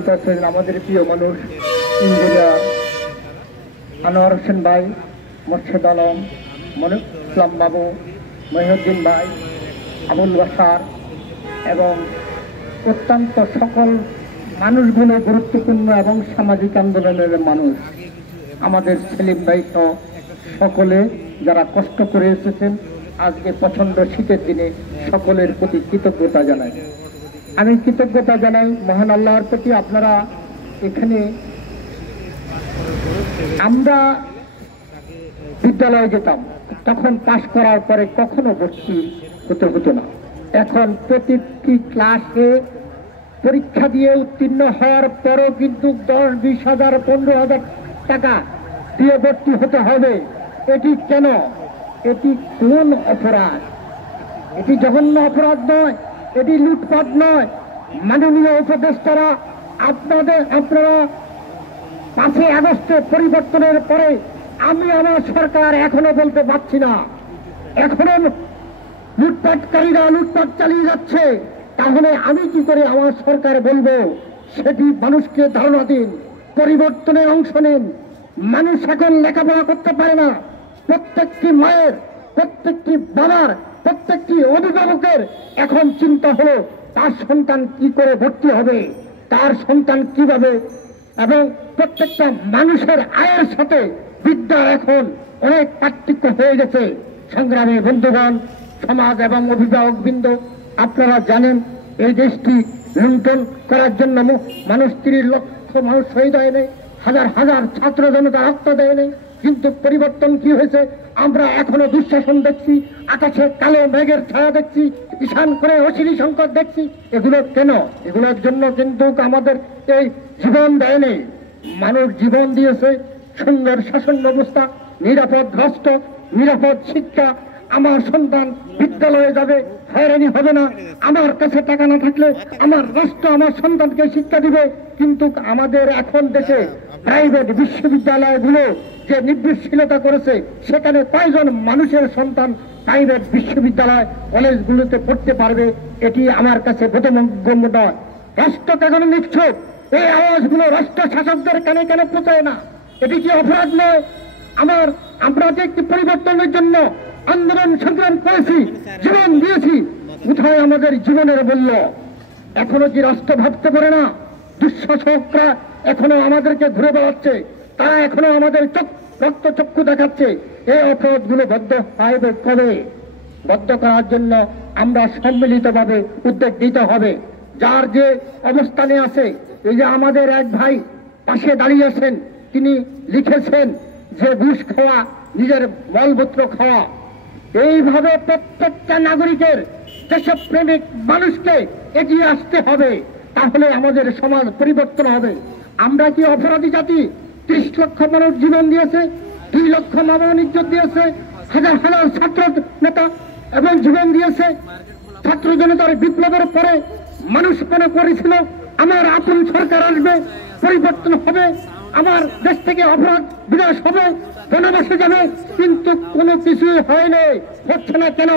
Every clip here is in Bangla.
উপস্থিত আছেন আমাদের প্রিয় মানুষ ইঞ্জিনিয়ার আনোয়ার হোসেন ভাই, মোর্শেদ আলম, মনির ইসলাম বাবু, মহিউদ্দিন ভাই, আবুল বাসার এবং অত্যন্ত সকল মানুষগুলো গুরুত্বপূর্ণ এবং সামাজিক আন্দোলনের মানুষ, আমাদের সেলিম ভাই সহ সকলে যারা কষ্ট করে এসেছেন আজকে প্রচন্ড শীতের দিনে সকলের প্রতি কৃতজ্ঞতা জানাই। আমি কৃতজ্ঞতা জানাই মহান আল্লাহর প্রতি। আপনারা এখানে, আমরা বিদ্যালয়ে যেতাম তখন পাশ করার পরে কখনো ভর্তি হতে হতো না। এখন প্রতিটি ক্লাসে পরীক্ষা দিয়ে উত্তীর্ণ হওয়ার পরও কিন্তু 10-20 হাজার 15,000 টাকা দিয়ে ভর্তি হতে হবে। এটি কেন? এটি কোন অপরাধ? এটি জঘন্য অপরাধ নয়, এটি লুটপাট নয়। মাননীয় উপদেষ্টারা, আপনারা 5 আগস্টে পরিবর্তনের পরে আমি আমার সরকার এখনো বলতে পারছি না, এখনো লুটপাটকারীরা লুটপাট চালিয়ে যাচ্ছে। তাহলে আমি কি করে আমার সরকার বলবো? সেটি মানুষকে ধারণা দিন, পরিবর্তনে অংশ নিন। মানুষ এখন লেখাপড়া করতে পারে না। প্রত্যেকটি মায়ের, প্রত্যেকটি বাবার, প্রত্যেকটি অভিভাবকের এখন চিন্তা হলো তার সন্তান কি করে ভর্তি হবে, তার সন্তান কিভাবে। এবং প্রত্যেকটা মানুষের আয়ের সাথে বিদ্যা এখন অনেক পার্থক্য হয়ে গেছে। সংগ্রামী বন্ধুগণ, সমাজ এবং অভিভাবক বৃন্দ, আপনারা জানেন এই দেশটি লুণ্ঠন করার জন্য মানুষ 30 লক্ষ মানুষ শহীদ হয় নাই, হাজার হাজার ছাত্র জনতা রক্ত দেয় নাই। কিন্তু পরিবর্তন কি হয়েছে? আমরা এখনো দুঃশাসন দেখছি, আকাশে কালো মেঘের ছায়া দেখছি, ঈশান করে অশিরি সংকট দেখছি। এগুলো কেন? এগুলোর জন্য কিন্তু আমাদের এই জীবন দেয় নেই। মানুষ জীবন দিয়েছে সুন্দর শাসন ব্যবস্থা, নিরাপদ রাষ্ট্র, নিরাপদ শিক্ষা। আমার সন্তান বিদ্যালয়ে যাবে, হয়রানি হবে না। আমার কাছে টাকা না থাকলে আমার রাষ্ট্র আমার সন্তানকে শিক্ষা দিবে। কিন্তু আমাদের এখন দেশে প্রাইভেট বিশ্ববিদ্যালয়গুলো যে নির্ভরশীলতা করেছে, সেখানে কয়জন মানুষের সন্তান প্রাইভেট বিশ্ববিদ্যালয় কলেজগুলোতে পড়তে পারবে? এটি আমার কাছে বোধগম্য নয়। রাষ্ট্র কেন নিচ্ছক? এই আওয়াজগুলো রাষ্ট্র শাসকদের কানে কেন পৌঁছায় না? এটি কি অপরাধ নয়? আমরা যে একটি পরিবর্তনের জন্য আন্দোলন সংগ্রাম করেছি, জীবন দিয়েছি, কোথায় আমাদের জীবনের মূল্য? এখনো কি রাষ্ট্র ভাবতে পারে না? দুঃশাসকরা এখনো আমাদেরকে ঘুরে বেড়াচ্ছে, তারা এখনো আমাদের রক্ত চক্ষু দেখাচ্ছে। এই অপরাধগুলো বদ্ধ হবে কবে? বদ্ধ করার জন্য আমরা সম্মিলিতভাবে উদ্যোগ দিতে হবে। যার যে অবস্থানে আছে, এই যে আমাদের এক ভাই পাশে দাঁড়িয়েছেন, তিনি লিখেছেন যে ঘুষ খাওয়া, নিজের মলমূত্র খাওয়া। এইভাবে প্রত্যেকটা নাগরিকের, দেশপ্রেমিক মানুষকে এগিয়ে আসতে হবে, তাহলে আমাদের সমাজ পরিবর্তন হবে। আমরা কি অপরাধী জাতি? 30 লক্ষ মানুষ জীবন দিয়েছে, 2 লক্ষ মা-বাবা ইজ্জত দিয়েছে, হাজার হাজার ছাত্র নেতা এবং জীবন দিয়েছে। ছাত্র জনতার বিপ্লবের পরে মানুষ মনে করেছিল আমার আপন সরকার আসবে, পরিবর্তন হবে, আমার দেশ থেকে অপরাধ বিনাশ হবে, বনবাসে যাবে। কিন্তু কোনো কিছুই হয়নি, হচ্ছে না কেন?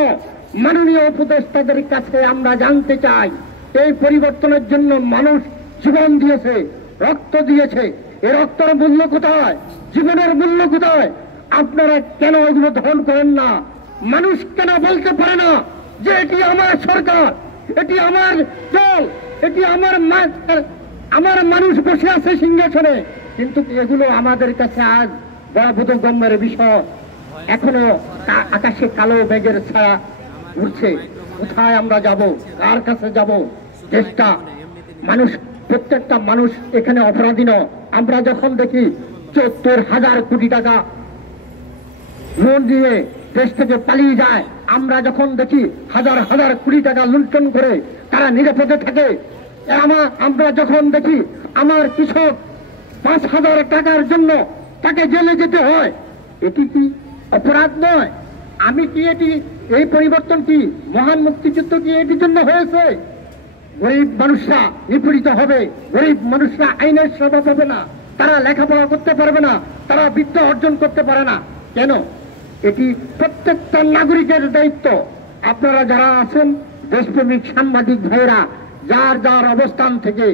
মাননীয় উপদেষ্টাদের কাছে আমরা জানতে চাই, এই পরিবর্তনের জন্য মানুষ জীবন দিয়েছে, রক্ত দিয়েছে, এই রক্তের মূল্য কোথায়? জীবনের মূল্য কোথায়? আপনারা কেন এগুলো ধারণ করেন না? মানুষ কেন বলতে পারে না যে এটি আমার সরকার, এটি আমার দল, এটি আমার মানুষ বসে আছে সিংহাসনে? কিন্তু এগুলো আমাদের কাছে আজ বড় বোধগম্যের বিষয়। এখনো আকাশে কালো মেঘের ছায়া উঠছে। কোথায় আমরা যাব? কার কাছে যাব? দেশটা, মানুষ, প্রত্যেকটা মানুষ এখানে অপরাধী নয়। আমরা যখন দেখি 70,000 কোটি টাকা লোন দিয়ে দেশ থেকে পালিয়ে যায়, আমরা যখন দেখি হাজার হাজার কোটি টাকা লুণ্ঠন করে তারা নিরাপদে থাকে, আমরা যখন দেখি আমার কৃষক 5,000 টাকার জন্য তাকে জেলে যেতে হয়, এটি কি অপরাধ নয়? আমি কি এই পরিবর্তন কি মহান মুক্তিযুদ্ধ কি এটির জন্য হয়েছে? গরিব মানুষরা নিপীড়িত হবে, গরিব মানুষরা আইনের সেবা পাবে না, তারা লেখাপড়া করতে পারবে না, তারা বিদ্যা অর্জন করতে পারে না। কেন? এটি প্রত্যেকটা নাগরিকের দায়িত্ব। আপনারা যারা আছেন দেশপ্রেমিক সাংবাদিক ভাইরা, যার যার অবস্থান থেকে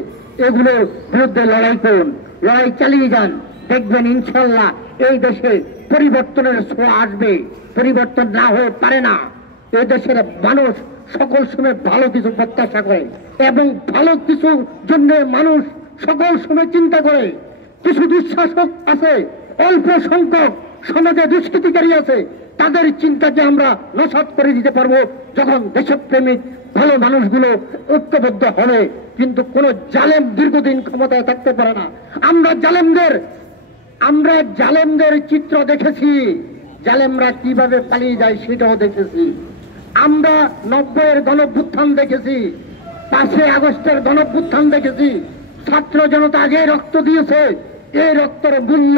এগুলোর বিরুদ্ধে লড়াই করুন, লড়াই চালিয়ে যান। দেখবেন ইনশাল্লাহ এই দেশে পরিবর্তনের ছোঁয়া আসবে। পরিবর্তন না হয়ে পারে না। এই দেশের মানুষ সকল সময় ভালো কিছু প্রত্যাশা করে এবং ভালো কিছুর জন্য মানুষ সকল সময় চিন্তা করে। কিছু দুঃশাসক আছে, অল্প সংখ্যক সমাজে দুষ্কৃতিকারী আছে, তাদের চিন্তাকে আমরা নস্যাৎ করে দিতে পারবো যখন দেশপ্রেমিক ভালো মানুষগুলো ঐক্যবদ্ধ হবে। কিন্তু কোন জালেম দীর্ঘদিন ক্ষমতায় থাকতে পারে না। আমরা জালেমদের চিত্র দেখেছি, জালেমরা কিভাবে পালিয়ে যায় সেটাও দেখেছি। আমরা 90-এর গণঅভ্যুত্থান দেখেছি, 5 আগস্টের গণঅভ্যুত্থান দেখেছি। ছাত্র জনতা যে রক্ত দিয়েছে, এই রক্তের মূল্য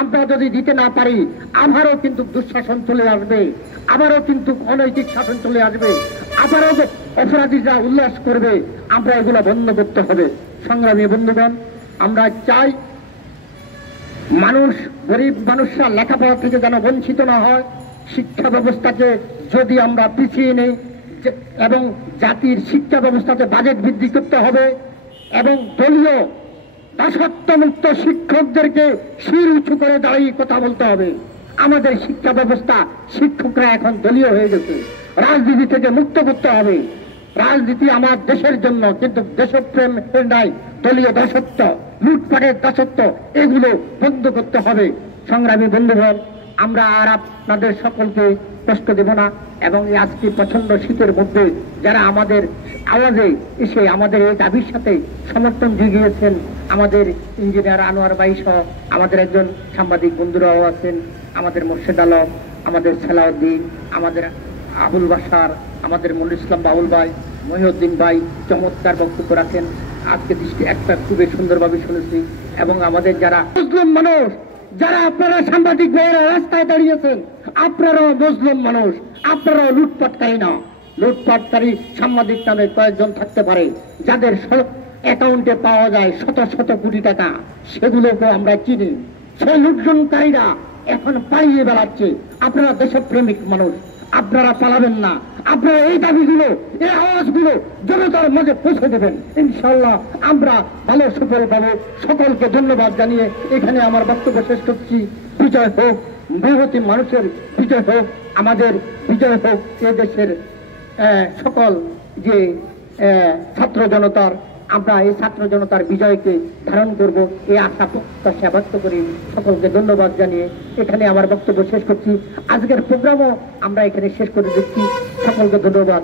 আমরা যদি দিতে না পারি, আবারও কিন্তু দুঃশাসন চলে আসবে, আবারও কিন্তু অনৈতিক শাসন চলে আসবে, আবারও অপরাধীরা উল্লাস করবে। আমরা এগুলো বন্ধ করতে হবে। সংগ্রামী বন্ধুগণ, আমরা চাই গরিব মানুষরা লেখাপড়া থেকে যেন বঞ্চিত না হয়। শিক্ষা ব্যবস্থাকে যদি আমরা পিছিয়ে নেই এবং জাতির শিক্ষা ব্যবস্থাতে বাজেট বৃদ্ধি করতে হবে এবং দলীয় দাসত্বমুক্ত শিক্ষকদেরকে শির উঁচু করে দাঁড়িয়ে কথা বলতে হবে। আমাদের শিক্ষা ব্যবস্থা, শিক্ষকরা এখন দলীয় হয়ে গেছে। রাজনীতি থেকে মুক্ত করতে হবে। রাজনীতি আমার দেশের জন্য, কিন্তু দেশপ্রেম নাই, দলীয় দাসত্ব, লুটপাটের দাসত্ব, এগুলো বন্ধ করতে হবে। সংগ্রামী বন্ধুগণ, আমরা আর আপনাদের সকলকে কষ্ট দেব না এবং আজকে প্রচন্ড শীতের মধ্যে যারা আমাদের আওয়াজে এসে আমাদের এই দাবির সাথে সমর্থন জুগিয়েছেন, আমাদের ইঞ্জিনিয়ার আনোয়ার ভাই সহ আমাদের একজন সাংবাদিক বন্ধুরাও আছেন, আমাদের মোর্শেদ আলম, আমাদের সালাউদ্দিন, আমাদের আবুল বাশার, আমাদের মনির ইসলাম বাউল ভাই, মহিউদ্দিন ভাই চমৎকার বক্তব্য রাখেন। আজকে দৃষ্টি একটা খুবই সুন্দরভাবে শুনেছি। এবং আমাদের যারা মুসলিম মানুষ, যারা আপনারা সাংবাদিক ভাইয়েরা রাস্তায় দাঁড়িয়েছেন, আপনারাও মুসলিম মানুষ, আপনারাও লুটপাটকারী না। লুটপাটকারী সাংবাদিক নামে কয়েকজন থাকতে পারে, যাদের অ্যাকাউন্টে পাওয়া যায় শত শত কোটি টাকা, সেগুলোকে আমরা চিনি। সেই লুটজনকারীরা এখন পালিয়ে বেড়াচ্ছে। আপনারা দেশপ্রেমিক মানুষ, আপনারা পালাবেন না। আপনারা এই দাবিগুলো, এই আওয়াজগুলো জনতার মাঝে পৌঁছে দেবেন। ইনশাল্লাহ আমরা ভালো সফল পাবো। সকলকে ধন্যবাদ জানিয়ে এখানে আমার বক্তব্য শেষ করছি। বিজয় হোক, মেহনতি মানুষের বিজয় হোক, আমাদের বিজয় হোক, এ দেশের সকল যে ছাত্র জনতার, আমরা এই ছাত্র জনতার বিজয়কে ধারণ করব, এই আশা প্রত্যাশা ব্যক্ত করি। সকলকে ধন্যবাদ জানিয়ে এখানে আমার বক্তব্য শেষ করছি। আজকের প্রোগ্রামও আমরা এখানে শেষ করে দিচ্ছি। সকলকে ধন্যবাদ।